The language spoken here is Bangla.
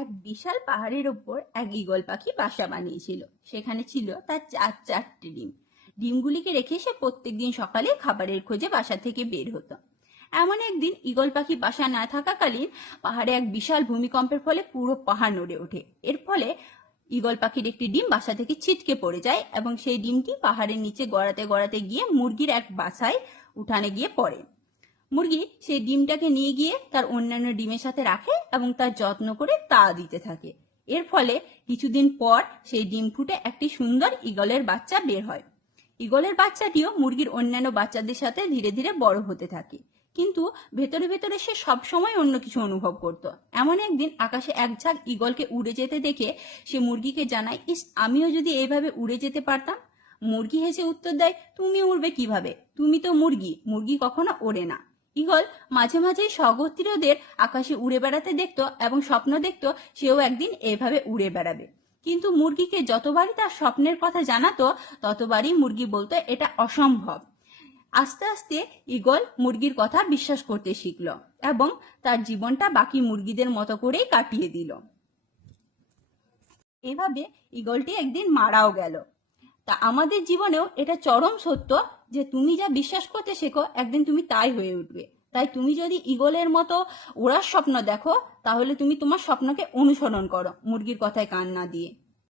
এক বিশাল পাহাড়ের ওপর এক ঈগল পাখি বাসা বানিয়েছিল। সেখানে ছিল তার চারটে ডিম। ডিমগুলিকে রেখে সে প্রত্যেকদিন সকালে খাবারের খোঁজে বাসা থেকে বের হতো। এমন একদিন ঈগল পাখি বাসা না থাকাকালীন পাহাড়ে এক বিশাল ভূমিকম্পের ফলে পুরো পাহাড় নড়ে ওঠে। এর ফলে ঈগল পাখির একটি ডিম বাসা থেকে ছিটকে পড়ে যায় এবং সেই ডিমটি পাহাড়ের নিচে গড়াতে গড়াতে গিয়ে মুরগির এক বাসায় উঠানে গিয়ে পড়ে। মুরগি সেই ডিমটাকে নিয়ে গিয়ে তার অন্যান্য ডিমের সাথে রাখে এবং তার যত্ন করে তা দিতে থাকে। এর ফলে কিছুদিন পর সেই ডিম ফুটে একটি সুন্দর ঈগলের বাচ্চা বের হয়। ঈগলের বাচ্চাটিও মুরগির অন্যান্য বাচ্চাদের সাথে ধীরে ধীরে বড় হতে থাকে, কিন্তু ভেতরে ভেতরে সে সব সময় অন্য কিছু অনুভব করত। এমন একদিন আকাশে এক ঝাঁক ঈগলকে উড়ে যেতে দেখে সে মুরগিকে জানায়, ইস, আমিও যদি এইভাবে উড়ে যেতে পারতাম। মুরগি হেসে উত্তর দেয়, তুমি উড়বে কিভাবে? তুমি তো মুরগি, মুরগি কখনো ওড়ে না। ঈগল মাঝে মাঝে স্বগোত্রীয়দের আকাশে উড়ে বেড়াতে দেখতো এবং স্বপ্ন দেখতো সেও একদিন এভাবে উড়ে বেড়াবে। কিন্তু মুরগিকে যতবারই তার স্বপ্নের কথা জানাতো ততবারই মুরগি বলতো এটা অসম্ভব। আস্তে আস্তে ঈগল মুরগির কথা বিশ্বাস করতে শিখল এবং তার জীবনটা বাকি মুরগিদের মতো করেই কাটিয়ে দিল। এভাবে ঈগলটি একদিন মারাও গেল। তা আমাদের জীবনেও এটা চরম সত্য যে তুমি যা বিশ্বাস করতে শেখো একদিন তুমি তাই হয়ে উঠবে। তাই তুমি যদি ঈগলের মতো ওড়ার স্বপ্ন দেখো তাহলে তুমি তোমার স্বপ্নকে অনুসরণ করো, মুরগির কথায় কান না দিয়ে।